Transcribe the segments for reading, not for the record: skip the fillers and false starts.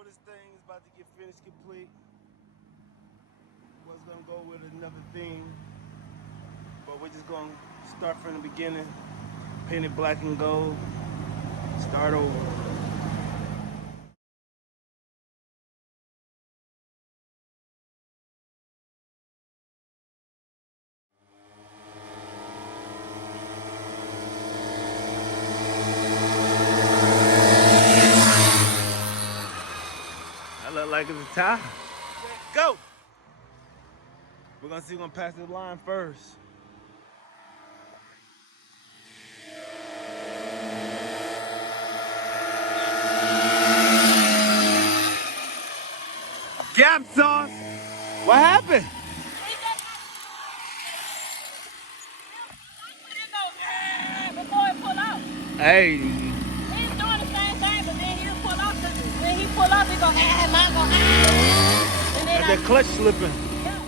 know this thing is about to get finished complete. Was gonna go with another theme, but we're just gonna start from the beginning, paint it black and gold, start over. I look like it's a tie. Go! We're gonna see who's gonna pass the line first. Gap sauce! What happened? Before it pull out. Hey. He's doing the same thing, but then he'll pull off. When he pull off, he go, mine go, and then That clutch slipping. Yeah.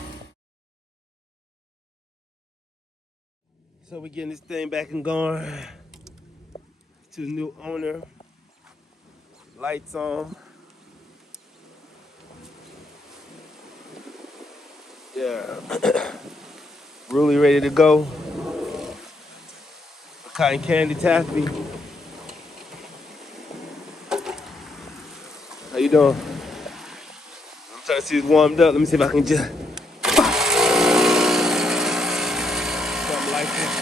So we're getting this thing back and going to the new owner. Lights on. Yeah. Really ready to go. Cotton candy taffy. How you doing? I'm trying to see it's warmed up. Let me see if I can just something like this.